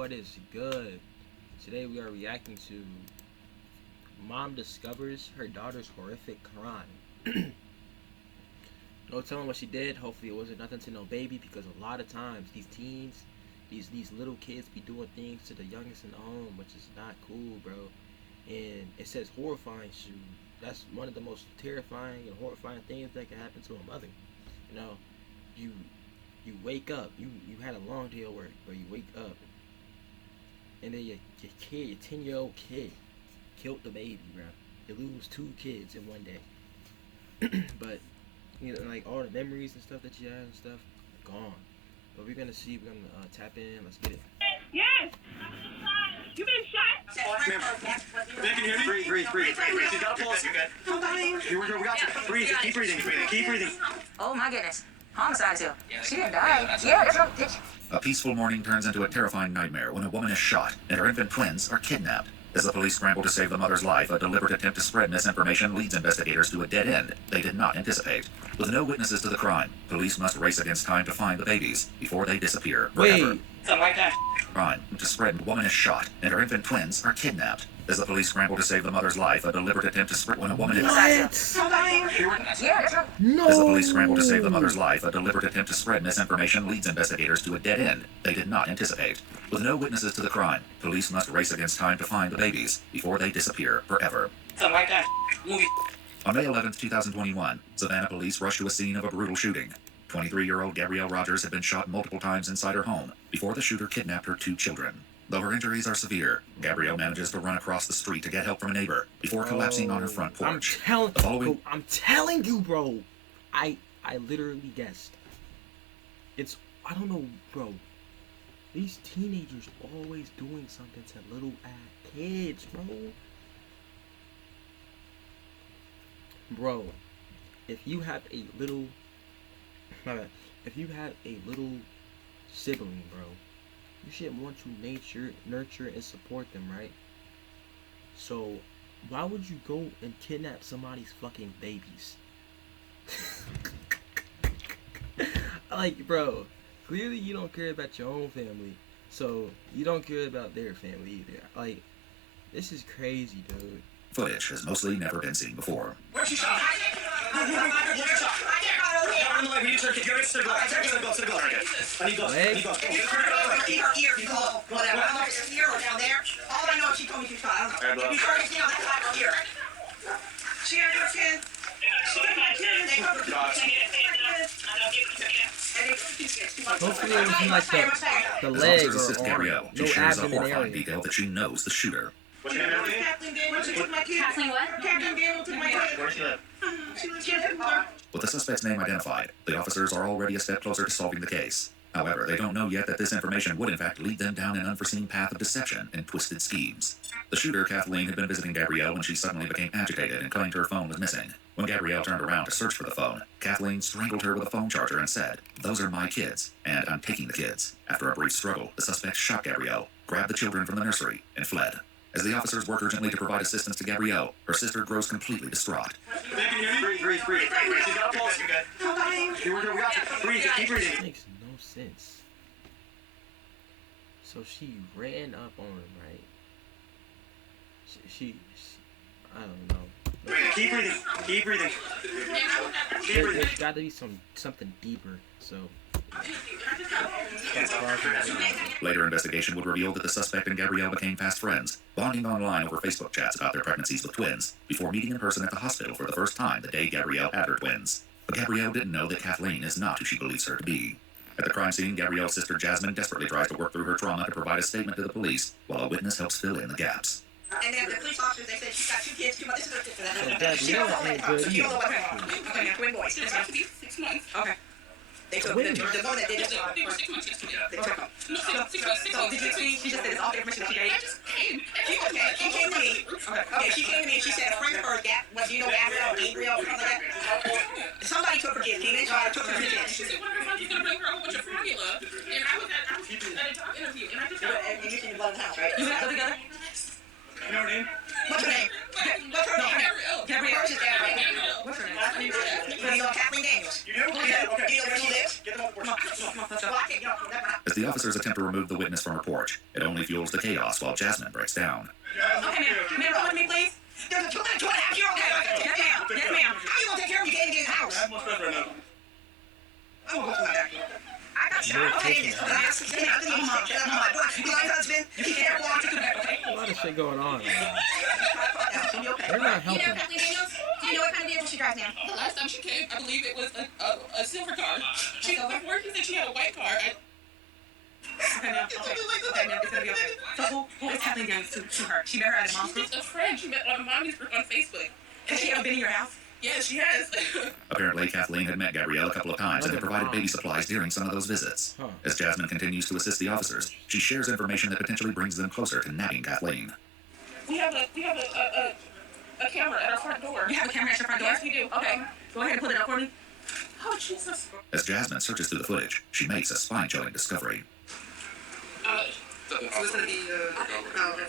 what is good? Today we are reacting to Mom discovers her daughter's horrific crime. No telling what she did. Hopefully it wasn't nothing to no baby, because a lot of times these teens, these little kids be doing things to the youngest in the home, which is not cool, bro. And it says horrifying shoot. That's one of the most terrifying and horrifying things that can happen to a mother. You know, you wake up, you had a long day of work, but you wake up and then your kid, your 10-year-old kid killed the baby, bro. You lose 2 kids in one day. But you know, like all the memories and stuff that you had and stuff, gone. But we're gonna see, we're gonna tap in. Let's get it. Yes! You been shot? Ma'am, can you hear me? Breathe. You got a pulse. You're good. I'm dying. We got you. Breathe. Keep breathing. Oh my goodness. Homicide too. She didn't die. Yeah, that's right, bitch. A peaceful morning turns into a terrifying nightmare when a woman is shot and her infant twins are kidnapped. As the police scramble to save the mother's life, a deliberate attempt to spread misinformation leads investigators to a dead end they did not anticipate. With no witnesses to the crime, police must race against time to find the babies before they disappear forever. Wait. Something like that. Crime to spread, a woman is shot and her infant twins are kidnapped. As the police scramble to save the mother's life, a deliberate attempt to spread when a woman is... What? I'm dying. Yeah, that's right. No. As the police scramble to save the mother's life, a deliberate attempt to spread misinformation leads investigators to a dead end they did not anticipate. With no witnesses to the crime, police must race against time to find the babies before they disappear forever. Something like that. Movie. On May 11, 2021, Savannah police rushed to a scene of a brutal shooting. 23-year-old Gabrielle Rogers had been shot multiple times inside her home before the shooter kidnapped her 2 children. Though her injuries are severe, Gabrielle manages to run across the street to get help from a neighbor before collapsing on her front porch. I'm telling you, bro. I literally guessed. I don't know, bro. These teenagers always doing something to little ass kids, bro. Bro, if you have a little sibling, bro, you should want to nurture and support them, right? So why would you go and kidnap somebody's fucking babies? Like, bro, clearly you don't care about your own family, so you don't care about their family either. Like, this is crazy, dude. Footage has mostly never been seen before. Where's she shot? Where's she shot? On the leg. We need to turn. Get ready to the glove. To the glove. I need gloves. Leg? Go. Her ear, whatever. I don't know if it's here or down there. All I know is she told me she was shot. I don't know. You turn it down, that's like her ear. She had her kid. She got my kid. They covered Hopefully it was in like the As leg officers assist or arm. Gabrielle, No she shares a abdomen horrifying area. detail that she knows the shooter. What's your name? Kathleen Daniel took my kid. Kathleen what? Kathleen Daniel took my kid. Where does she live? She lives here. With the suspect's name identified, the officers are already a step closer to solving the case. However, they don't know yet that this information would in fact lead them down an unforeseen path of deception and twisted schemes. The shooter, Kathleen, had been visiting Gabrielle when she suddenly became agitated and claimed her phone was missing. When Gabrielle turned around to search for the phone, Kathleen strangled her with a phone charger and said, "Those are my kids, and I'm taking the kids." After a brief struggle, the suspect shot Gabrielle, grabbed the children from the nursery, and fled. As the officers work urgently to provide assistance to Gabrielle, her sister grows completely distraught. Can you hear me? Breathe. You got a pulse. You're good. I'm dying. We got you. Breathe. Keep breathing. It makes no sense. So she ran up on him, right? She I don't know. Keep breathing. There's got to be something deeper. So Later investigation would reveal that the suspect and Gabrielle became fast friends, bonding online over Facebook chats about their pregnancies with twins, before meeting in person at the hospital for the first time the day Gabrielle had her twins. But Gabrielle didn't know that Kathleen is not who she believes her to be. At the crime scene, Gabrielle's sister Jasmine desperately tries to work through her trauma to provide a statement to the police, while a witness helps fill in the gaps. And then the police officers, they said she's got 2 kids, 2 months. This is her sister. Gabrielle She don't know ain't that. good So she don't know either. what happened. Okay, now twin boys. It's about to be 6 months. Okay. They took the one that did this. They were 6 months yesterday. They took them. No, 6 months. So did you see? She just said it's all the information that she gave. I just came. She came to me. Okay, she came to me and she said a friend of hers, do you know Gabrielle or Gabriel or something like that? Somebody took her kids. Teenage daughter took her She kids. said one of her friends was going to bring her a whole bunch of formula. And I was at a job interview. And I just got... And you seen the blood in the house, right? You guys live together? You know her name? What's her name? What's her name? Gabrielle. Gabrielle. She's Gabrielle. What's her name? Do you know Kathleen Daniels? You do? Okay. Do you know where she lives? Get them off the porch. Well, I can't get off. As the officers attempt to remove the witness from her porch, it only fuels the chaos while Jasmine breaks down. Okay, ma'am. Ma'am, come with me, please. There's a 2.5-year-old kid. Yes, ma'am. Yes, ma'am. How you gonna take care of your kid in the house? I'm gonna go back. I got you. Okay, get out of the mom. Get out of my boy. You blind husband. You can't ever walk. Take it back, okay? A lot of shit going on. Okay. They're not You know helping. Kathleen Daniels? Do you know what kind of vehicle she drives now? The last time she came, I believe it was a silver car. Before she said she had a white car. Okay, ma'am. Okay, ma'am. It's gonna be okay. So who is Kathleen Daniels to her? She met her at a mom's She's group? just a friend she met on Mommy's group on Facebook. Has she ever been in your house? Yes, she has. Apparently, Kathleen had met Gabrielle a couple of times and had provided baby supplies during some of those visits. Huh. As Jasmine continues to assist the officers, she shares information that potentially brings them closer to nabbing Kathleen. We have a camera at our front door. You have a camera at your front door? Yes, we do. Okay. Go ahead and pull it up for me. Oh, Jesus. As Jasmine searches through the footage, she makes a spine-chilling discovery. So it's gonna be,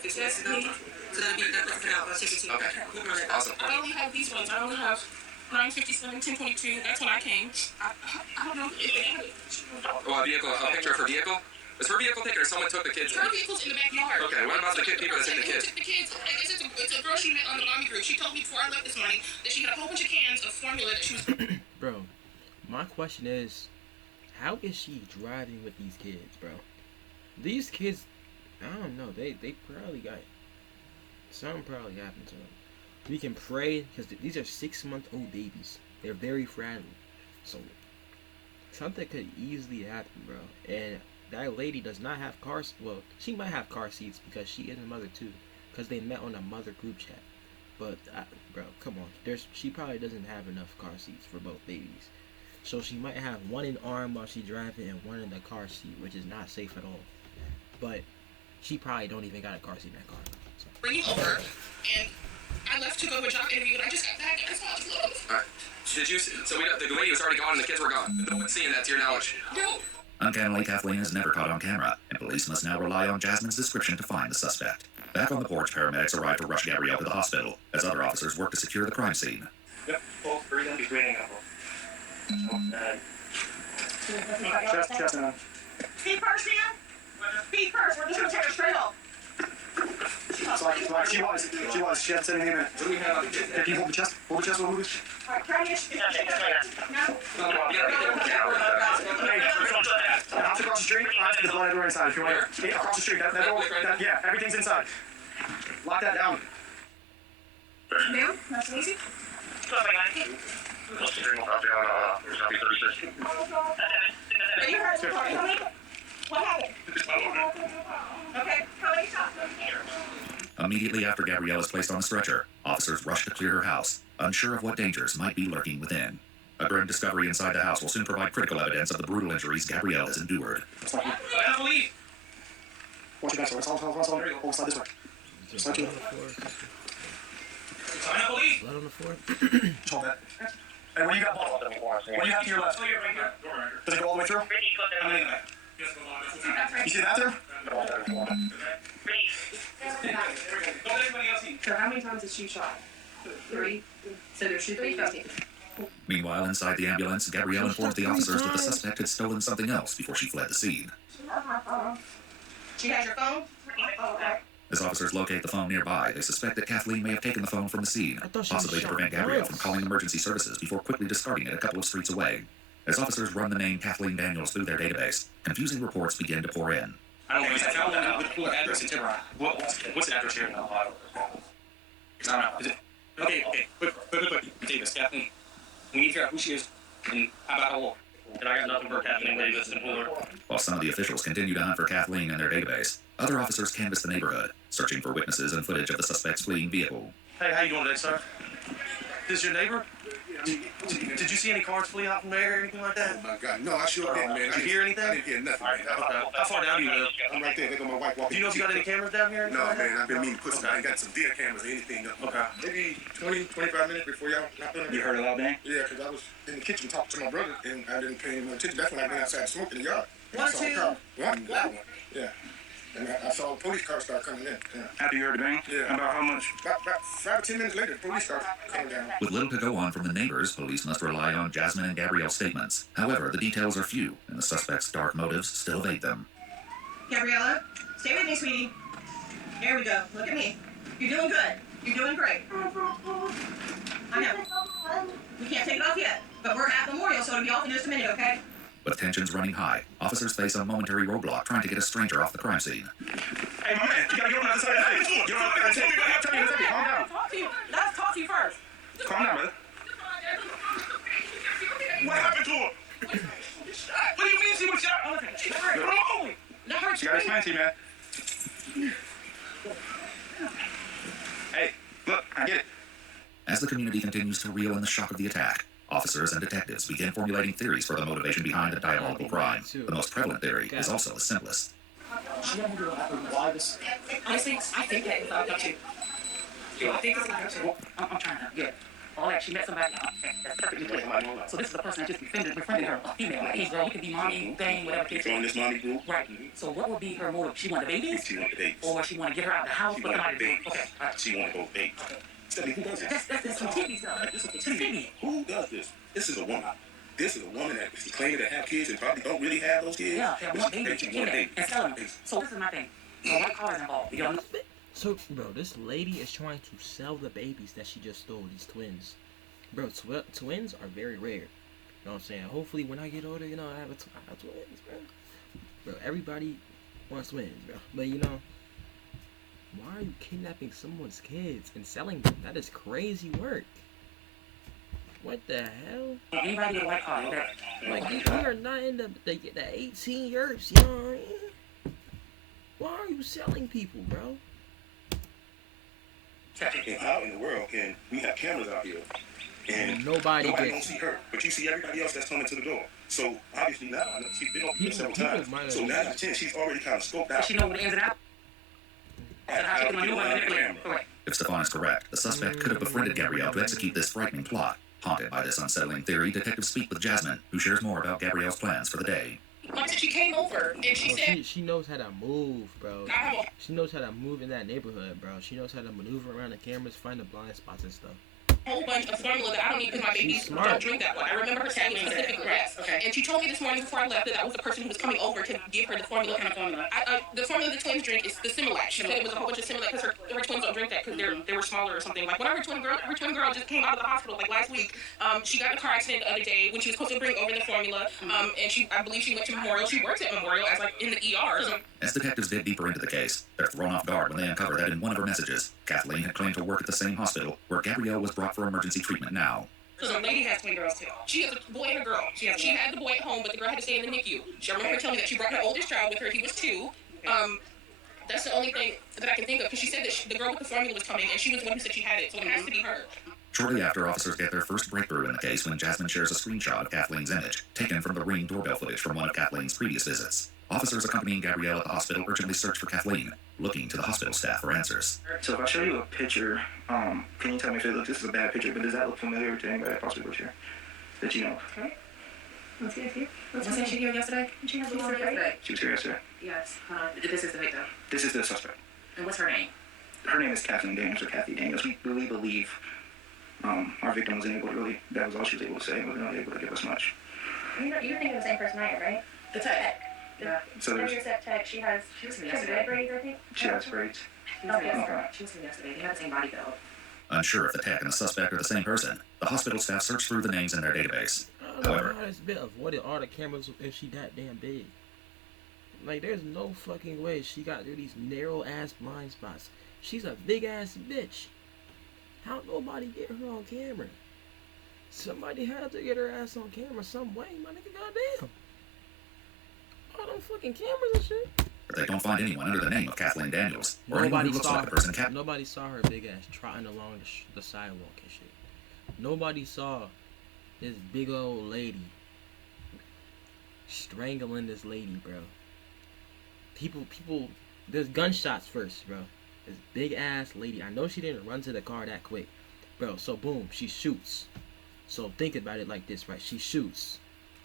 Yes, me. So that'll be, that's Okay. Awesome. I only have these ones. I only have 957, 1022. That's when I came. I don't know if they have it. Oh, a picture of her vehicle? Was her vehicle taken or someone took the kids? Her vehicle's in the backyard. Okay, what about the people that took the Who kids? took the kids? I guess it's a girl she met on the mommy group. She told me before I left this morning that she had a whole bunch of cans of formula that she was. Bro, my question is, how is she driving with these kids, bro? These kids, I don't know, they probably got, something probably happened to them. We can pray, because these are 6-month-old babies. They're very fragile. So, something could easily happen, bro. And that lady does not have car seats. Well, she might have car seats because she is a mother too. Because they met on a mother group chat. But, bro, come on. She probably doesn't have enough car seats for both babies. So she might have one in arm while she's driving and one in the car seat, which is not safe at all. But she probably don't even got a car seat in that car. So. Bringing over, and I left to go to a job interview, and I just got back, and I saw it was Alright. Did you, so the lady was already gone and the kids were gone. No one's seeing that, to your knowledge. no. Uncannily, Kathleen is never caught on camera, and police must now rely on Jasmine's description to find the suspect. Back on the porch, paramedics arrive to rush Gabrielle to the hospital, as other officers work to secure the crime scene. Yep, both breathing, he's breathing up. Chest now. Speed first, Sam. Speed first. We're just gonna take her straight off. Like she was. She had 70 minutes. What do we have? Can you hold the chest? Hold the chest, hold it. All right, try this. No. Hey, have to cross the street. I have to get the blood everywhere inside. If you want to, yeah, across the street. That door, yeah, everything's inside. Lock that down. Ma'am, nice and easy. Are you hurt? What happened? Okay, how many shots? Immediately after Gabrielle is placed on a stretcher, officers rush to clear her house, unsure of what dangers might be lurking within. A grim discovery inside the house will soon provide critical evidence of the brutal injuries Gabrielle has endured. Watch your back, so it's all slide this way. Slide to it. Blood on the floor. Hold that. And when you got blood, what do you have to your left? Does it go all the way through? You see the bathroom? So how many times is she shot? 3. So there should be 15. Meanwhile, inside the ambulance, Gabrielle informs the officers that the suspect had stolen something else before she fled the scene. She has your phone? Okay. As officers locate the phone nearby, they suspect that Kathleen may have taken the phone from the scene, I thought she was possibly to shot prevent Gabrielle once. from calling emergency services before quickly discarding it a couple of streets away. As officers run the name Kathleen Daniels through their database, confusing reports begin to pour in. I don't know. Is that found with the address in Tiburon? What's the address here? No. Is it? Okay. Quick. Davis, Kathleen. We need to figure out who she is and how about how old. And I got nothing for Kathleen Davis and Fuller. While some of the officials continue to hunt for Kathleen in their database, other officers canvass the neighborhood, searching for witnesses and footage of the suspect's fleeing vehicle. Hey, how you doing today, sir? This is your neighbor? Did you see any cars flee out from there or anything like that? Oh my God, no, I sure didn't, man. Did you hear anything? I didn't hear nothing, man. Okay. How far down do you live? I'm right there. They got my wife walking. Do you know if you got any cameras down here? No, man, I've been meaning to put some. I ain't got some deer cameras or anything. Okay. Maybe 20, 25 minutes before y'all knocked on the You heard a loud bang? Yeah, because I was in the kitchen talking to my brother, and I didn't pay him no attention. That's when I went outside smoking in the yard. And I saw a car. One. Yeah. And I saw a police car start coming in. Yeah. After you heard the bang? Yeah. About how much? About 5 or 10 minutes later, the police started coming down. With little to go on from the neighbors, police must rely on Jasmine and Gabrielle's statements. However, the details are few, and the suspect's dark motives still evade them. Gabriella, stay with me, sweetie. There we go. Look at me. You're doing good. You're doing great. I know. We can't take it off yet, but we're at Memorial, so it'll be off in just a minute, okay? With tensions running high, officers face a momentary roadblock trying to get a stranger off the crime scene. Hey, my man, you gotta get on the other side of the stage. Get on the other side of the stage. Calm down. Talk to you. Let's talk to you first. Calm down, brother. What happened to her? What do you mean she was shot? She gotta explain to you, man. Hey, look, I get it. As the community continues to reel in the shock of the attack, officers and detectives begin formulating theories for the motivation behind the diabolical crime. The most prevalent theory is also the simplest. Honestly, I think that it's abduction. I think it's abduction. I'm trying to get all that. She met somebody. That's perfectly clear. So this is the person that just befriended her, a female. Like, hey, girl, you can be mommy, thing, whatever. Join this mommy group. Right. So what would be her motive? She wanted babies? She wanted babies. Or she wanted to get her out of the house? She for wanted somebody to babies. Okay. All right. She wanted those babies. Stephanie, who does this? That's some TV stuff. This is some TV. Who does this? This is a woman. This is a woman that is claiming to have kids and probably don't really have those kids. Yeah, But want she babies. claims she want babies. And sell them. So this is my thing. So what car is involved? You know? So, bro, this lady is trying to sell the babies that she just stole, these twins. Bro, twins are very rare. You know what I'm saying? Hopefully, when I get older, you know, I have twins, bro. Bro, everybody wants twins, bro. But, you know, why are you kidnapping someone's kids and selling them? That is crazy work. What the hell? Anybody with a white car? Like, we are not in the 18 years, you know what I mean? Why are you selling people, bro? And how in the world can we have cameras out here and Nobody don't gets see her, but you see everybody else that's coming to the door. So obviously now I know she's been over here several people might times. have So 9 out of 10, she's already kind of scoped out. She know the ins and outs. And how she can maneuver and manipulate. Correct. If Stefan is correct, the suspect could have befriended Gabrielle to execute this frightening plot. Haunted by this unsettling theory, detectives speak with Jasmine, who shares more about Gabrielle's plans for the day. Like I said, she came over and she said, she knows how to move, bro. I have a She knows how to move in that neighborhood, bro. She knows how to maneuver around the cameras, find the blind spots and stuff. whole bunch of formula that I don't need because my babies smart. don't drink that one. I remember her saying specifically, yes. Okay. And she told me this morning before I left that that was the person who was coming over to give her the formula. What kind of formula? The formula the twins drink is the Similac. She said it was a whole bunch of Similac because her twins don't drink that because they were smaller or something. Like when her twin girl just came out of the hospital like last week. She got in a car accident the other day when she was supposed to bring over the formula. And I believe she went to Memorial. She works at Memorial as like in the ER. So, As detectives dig deeper into the case, they're thrown off guard when they uncover that in one of her messages, Kathleen had claimed to work at the same hospital where Gabrielle was brought for emergency treatment now. so the lady has twin girls too. She has a boy and a girl. She had the boy at home, but the girl had to stay in the NICU. I remember her telling me that she brought her oldest child with her. He was 2. That's the only thing that I can think of because she said that the girl with the formula was coming and she was the one who said she had it, so it has to be her. Shortly after, officers get their first breakthrough in the case when Jasmine shares a screenshot of Kathleen's image, taken from the Ring doorbell footage from one of Kathleen's previous visits. Officers accompanying Gabrielle at the hospital urgently search for Kathleen, looking to the hospital staff for answers. So if I show you a picture, can you tell me if it looks, this is a bad picture, but does that look familiar to anybody that possibly works here? That you know? Okay. Let's see. Wasn't she here yesterday? She was here yesterday. She was here yesterday. Yes. This is the victim. This is the suspect. And what's her name? Her name is Kathleen Daniels, or Kathy Daniels. We really believe our victim wasn't able to really, that was all she was able to say, wasn't really able to give us much. You're thinking of the same person I am, right? The tech. Yeah. So there's, Tech. She was from yesterday. Braids, I think. she has braids. She was from yesterday. They have the same body build. Unsure if the tech and the suspect are the same person, the hospital staff search through the names in their database. I don't know However, how this bit avoided all the cameras if she that damn big. Like, there's no fucking way she got through these narrow ass blind spots. She's a big ass bitch. How nobody get her on camera? Somebody had to get her ass on camera some way, my nigga. Goddamn. All them fucking cameras and shit. but they don't find anyone under the name of Kathleen Daniels, or anyone who looks like the person Nobody saw her big ass trotting along the sidewalk and shit. Nobody saw this big old lady strangling this lady, bro. People, there's gunshots first, bro. This big ass lady. I know she didn't run to the car that quick, bro. So boom, she shoots. So think about it like this, right? She shoots.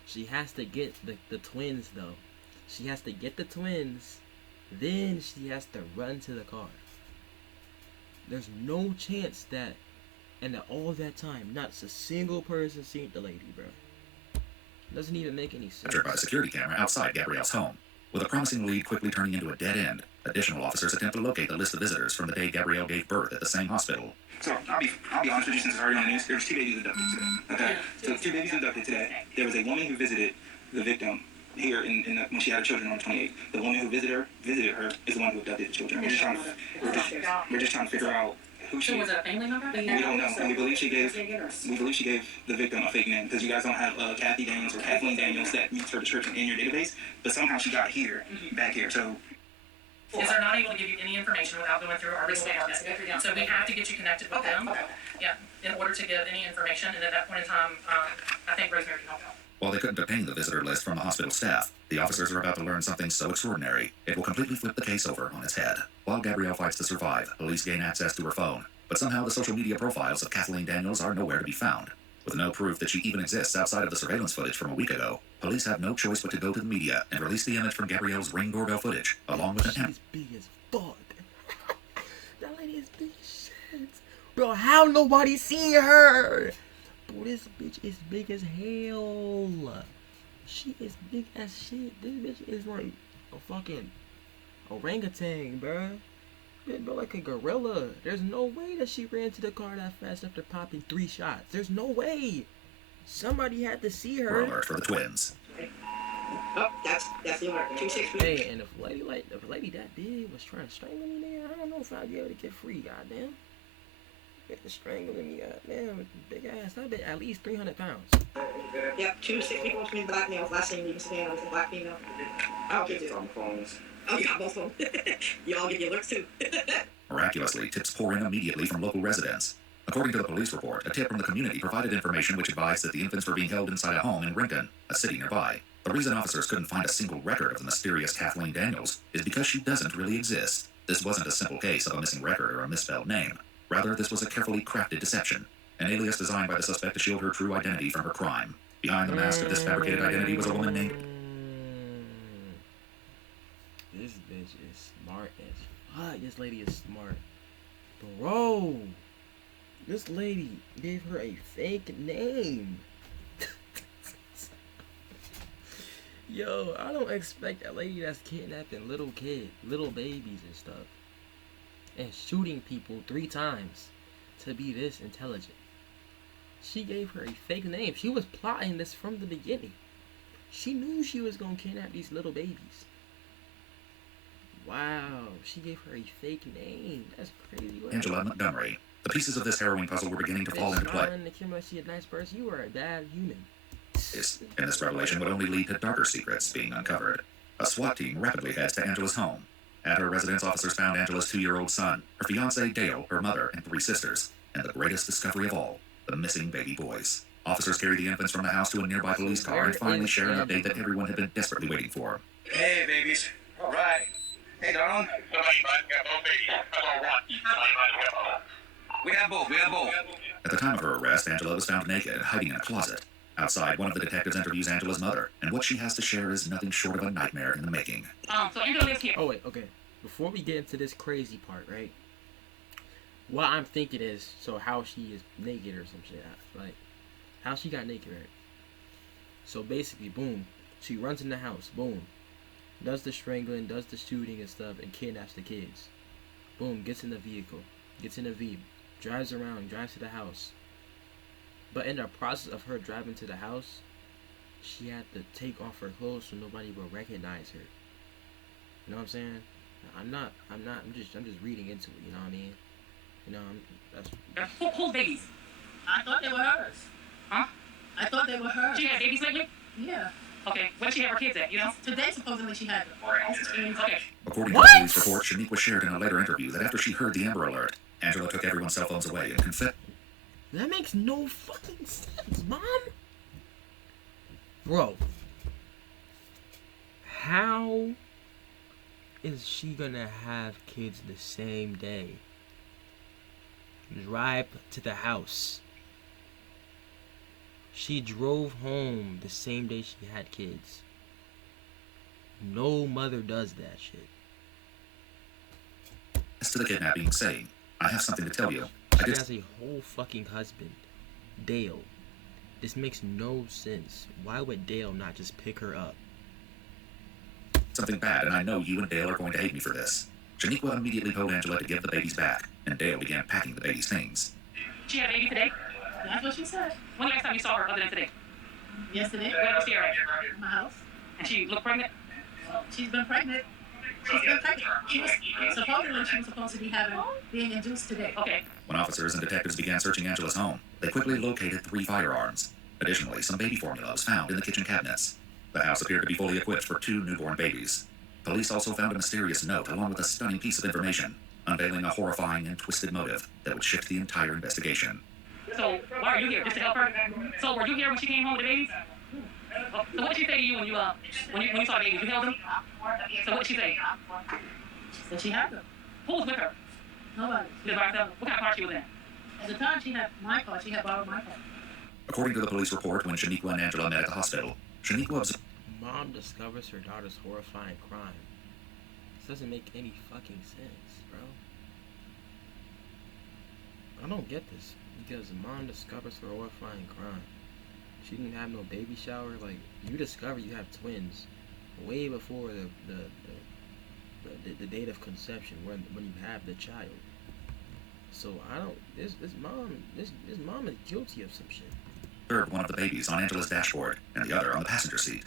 She has to get the twins though. She has to get the twins. Then she has to run to the car. There's no chance that, and all that time, not a single person seen the lady, bro. Doesn't even make any sense. captured by a security camera outside Gabrielle's home. With a promising lead quickly turning into a dead end, additional officers attempt to locate the list of visitors from the day Gabrielle gave birth at the same hospital. So I'll be honest with you, since it's already on the news. There was 2 babies abducted today. Okay, so 2 babies abducted today. There was a woman who visited the victim here when she had her children on the 28th. The woman who visited her is the one who abducted the children. We're just trying to figure out who she So is. was it a family member? We don't know, and we believe she gave the victim a fake name because you guys don't have Kathy Daniels or Kathleen Daniels that meets her description in your database, but somehow she got here, back here. So Is they're not able to give you any information without going through our legal process. So we have to get you connected with them. Yeah, in order to get any information, and at that point in time, I think Rosemary can help out. While they couldn't obtain the visitor list from the hospital staff, the officers are about to learn something so extraordinary, it will completely flip the case over on its head. While Gabrielle fights to survive, police gain access to her phone, but somehow the social media profiles of Kathleen Daniels are nowhere to be found. With no proof that she even exists outside of the surveillance footage from a week ago, police have no choice but to go to the media and release the image from Gabrielle's Ring doorbell footage, along with an She's big as fuck. That lady is big as shit. Bro, how nobody seen her? Bro, this bitch is big as hell. She is big as shit. This bitch is like a fucking orangutan, bro. Bitch, bro, like a gorilla. There's no way that she ran to the car that fast after popping 3 shots. There's no way. Somebody had to see her. alert for the twins. Oh, that's the alert. 263. Hey, and if a lady that big was trying to strangle me, man, I don't know if I'd be able to get free, goddamn. Strangling me, goddamn, with the big ass. I bet at least 300 pounds. Yep, 264 between black males. Last name leaving Savannah with a black female. I'll get it. on phones. Oh, you got both of them. Y'all get your alerts too. Miraculously, tips pour in immediately from local residents. According to the police report, a tip from the community provided information which advised that the infants were being held inside a home in Rincon, a city nearby. The reason officers couldn't find a single record of the mysterious Kathleen Daniels is because she doesn't really exist. This wasn't a simple case of a missing record or a misspelled name. Rather, this was a carefully crafted deception, an alias designed by the suspect to shield her true identity from her crime. Behind the mask of this fabricated identity was a woman named... This bitch is smart as fuck. This lady is smart. Bro, this lady gave her a fake name. Yo, I don't expect a lady that's kidnapping little babies and stuff, and shooting people 3 times to be this intelligent. She gave her a fake name. She was plotting this from the beginning. She knew she was gonna kidnap these little babies. Wow, she gave her a fake name. That's crazy. Angela Montgomery. The pieces of this harrowing puzzle were beginning to fall into play. She a nice person. You are a bad human. And this revelation would only lead to darker secrets being uncovered. A SWAT team rapidly heads to Angela's home. At her residence, officers found Angela's 2-year-old son, her fiancée Dale, her mother, and 3 sisters, and the greatest discovery of all, the missing baby boys. Officers carry the infants from the house to a nearby police car and finally share an update that everyone had been desperately waiting for. Hey, babies. All right. Hey, darling. We have both. At the time of her arrest, Angela was found naked, hiding in a closet. Outside, one of the detectives interviews Angela's mother, and what she has to share is nothing short of a nightmare in the making. So Angela lives here. Oh wait, okay. Before we get into this crazy part, right? What I'm thinking is, so how she is naked or some shit, like, how she got naked, right? So basically, boom, she runs in the house, boom, does the strangling, does the shooting and stuff, and kidnaps the kids. Boom, gets in the vehicle, gets in a V, drives around, drives to the house. But in the process of her driving to the house, she had to take off her clothes so nobody will recognize her. You know what I'm saying? I'm just reading into it, you know what I mean? You know, that's... Who's babies? I thought they were hers. Huh? I thought they were hers. She had babies lately? Yeah. Okay, where she have her kids at, you know? Today, supposedly, she had them. Okay. According to the police report, Shaniqua shared in a later interview that after she heard the Amber Alert, Angela took everyone's cell phones away and confessed. That makes no fucking sense, Mom. Bro, how is she gonna have kids the same day? Drive to the house. She drove home the same day she had kids. No mother does that shit. To the kidnapping, saying, "I have something to tell you. She has a whole fucking husband, Dale. This makes no sense. Why would Dale not just pick her up? something bad, and I know you and Dale are going to hate me for this. Shaniqua immediately told Angela to give the babies back, and Dale began packing the baby's things. She had a baby today? That's what she said. When last time you saw her other than today? Yesterday. Where was she at? In my house. And she looked pregnant? She's been pregnant. She was supposed to be being induced today. Okay. When officers and detectives began searching Angela's home, they quickly located 3 firearms. Additionally, some baby formula was found in the kitchen cabinets. The house appeared to be fully equipped for 2 newborn babies. Police also found a mysterious note along with a stunning piece of information, unveiling a horrifying and twisted motive that would shift the entire investigation. So, why are you here? Just to help her? So, were you here when she came home with the babies? So, what did she say to you when you saw the babies? You held them? So, what did she say? She said she had them. Who was with her? Nobody. She was by herself? What kind of car she was in? At the time, she had my car. She had borrowed my car. According to the police report, when Shaniqua and Angela met at the hospital, Shaniqua observed Mom discovers her daughter's horrifying crime. This doesn't make any fucking sense, bro. I don't get this. Because mom discovers her horrifying crime. She didn't have no baby shower. Like, you discover you have twins way before the date of conception, when you have the child. So I don't. This mom is guilty of some shit. one of the babies on Angela's dashboard and the other on the passenger seat.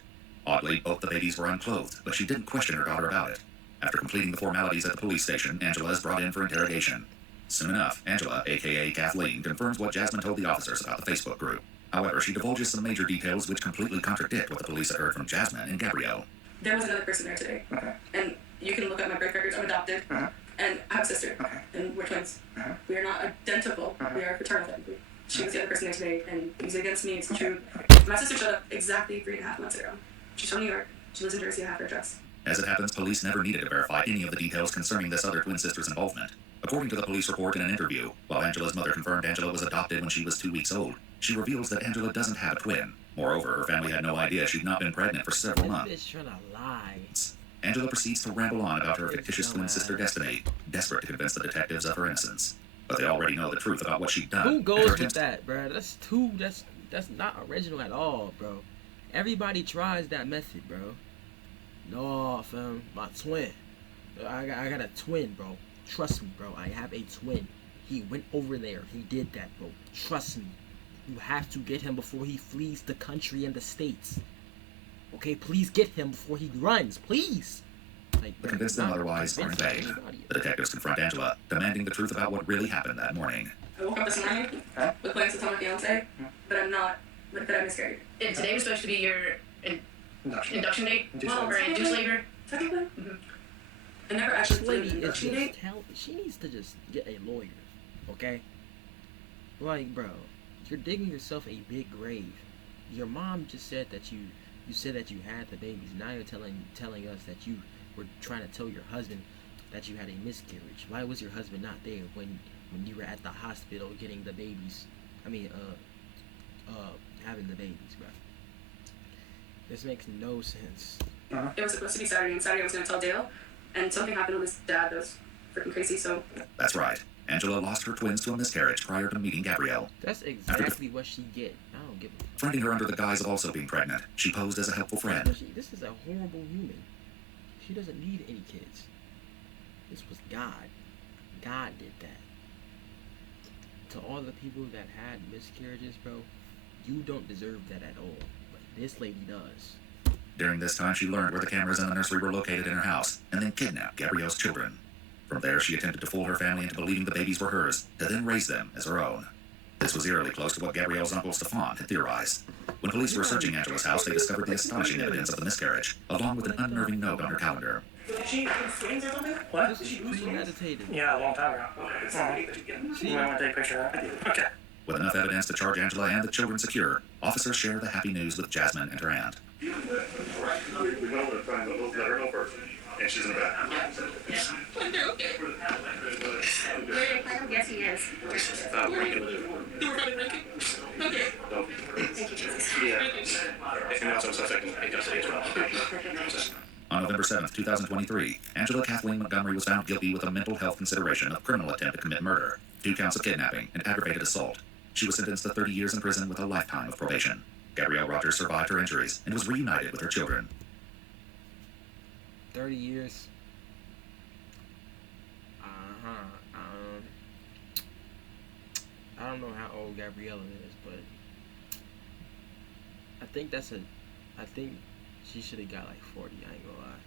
Oddly, both the babies were unclothed, but she didn't question her daughter about it. After completing the formalities at the police station, Angela is brought in for interrogation. Soon enough, Angela, aka Kathleen, confirms what Jasmine told the officers about the Facebook group. However, she divulges some major details which completely contradict what the police had heard from Jasmine and Gabrielle. There was another person there today. And you can look at my birth records. I'm adopted. And I have a sister. And we're twins. We are not identical. We are fraternal technically. She was the other person there today, and he's against me. It's true. My sister showed up exactly 3.5 months ago. She's from New York. She lives in Jersey. I have her address. As it happens, police never needed to verify any of the details concerning this other twin sister's involvement. According to the police report in an interview, while Angela's mother confirmed Angela was adopted when she was 2 weeks old, she reveals that Angela doesn't have a twin. Moreover, her family had no idea she'd not been pregnant for several months. This bitch trying to lie. Angela proceeds to ramble on about her fictitious twin sister Destiny, desperate to convince the detectives of her innocence. But they already know the truth about what she'd done. Who goes with that, bro? That's not original at all, bro. Everybody tries that method, bro. No, fam, my twin. I got a twin, bro. Trust me, bro. I have a twin. He went over there. He did that, bro. Trust me. You have to get him before he flees the country and the states. Okay, please get him before he runs, please. To convince them otherwise aren't they? The detectives confront Angela, demanding the truth about what really happened that morning. I woke up this morning with plans to tell my fiance, but I'm not. But that I miscarried. And today was supposed to be your induction date? Or induced labor? Technically? I never actually played Lady, induction date. she needs to just get a lawyer, okay? Like, bro, you're digging yourself a big grave. Your mom just said that you said that you had the babies. Now you're telling us that you were trying to tell your husband that you had a miscarriage. Why was your husband not there when you were at the hospital getting the babies? Having the babies, bro. This makes no sense. It was supposed to be Saturday, and Saturday I was going to tell Dale, and something happened with his dad that was freaking crazy, so... That's right. Angela lost her twins to a miscarriage prior to meeting Gabrielle. That's exactly what she get. I don't give a fuck. Friending her under the guise of also being pregnant, she posed as a helpful friend. This is a horrible human. She doesn't need any kids. This was God. God did that. To all the people that had miscarriages, bro, you don't deserve that at all. But this lady does. During this time, she learned where the cameras in the nursery were located in her house, and then kidnapped Gabrielle's children. From there, she attempted to fool her family into believing the babies were hers, to then raise them as her own. This was eerily close to what Gabrielle's uncle Stefan had theorized. When police were searching Angela's house, they discovered the astonishing evidence of the miscarriage, along with an unnerving note on her calendar. She swings or something? What? She premeditated. Yeah, a long time ago. You might want to take a picture of that. Okay. With enough evidence to charge Angela and the children secure, officers share the happy news with Jasmine and her aunt. We know where to find those let her know first. And she's in the back. Yes, he is. On November 7th, 2023, Angela Kathleen Montgomery was found guilty with a mental health consideration of criminal attempt to commit murder, 2 counts of kidnapping, and aggravated assault. She was sentenced to 30 years in prison with a lifetime of probation. Gabrielle Rogers survived her injuries and was reunited with her children. 30 years. I don't know how old Gabriella is, but I think I think she should have got like 40. I ain't gonna lie,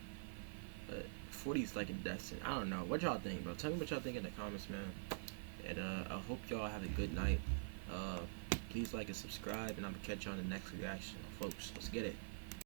but 40 is like a destiny. I don't know. What y'all think, bro? Tell me what y'all think in the comments, man. And I hope y'all have a good night. Please like and subscribe, and I'm gonna catch you on the next reaction, folks. Let's get it.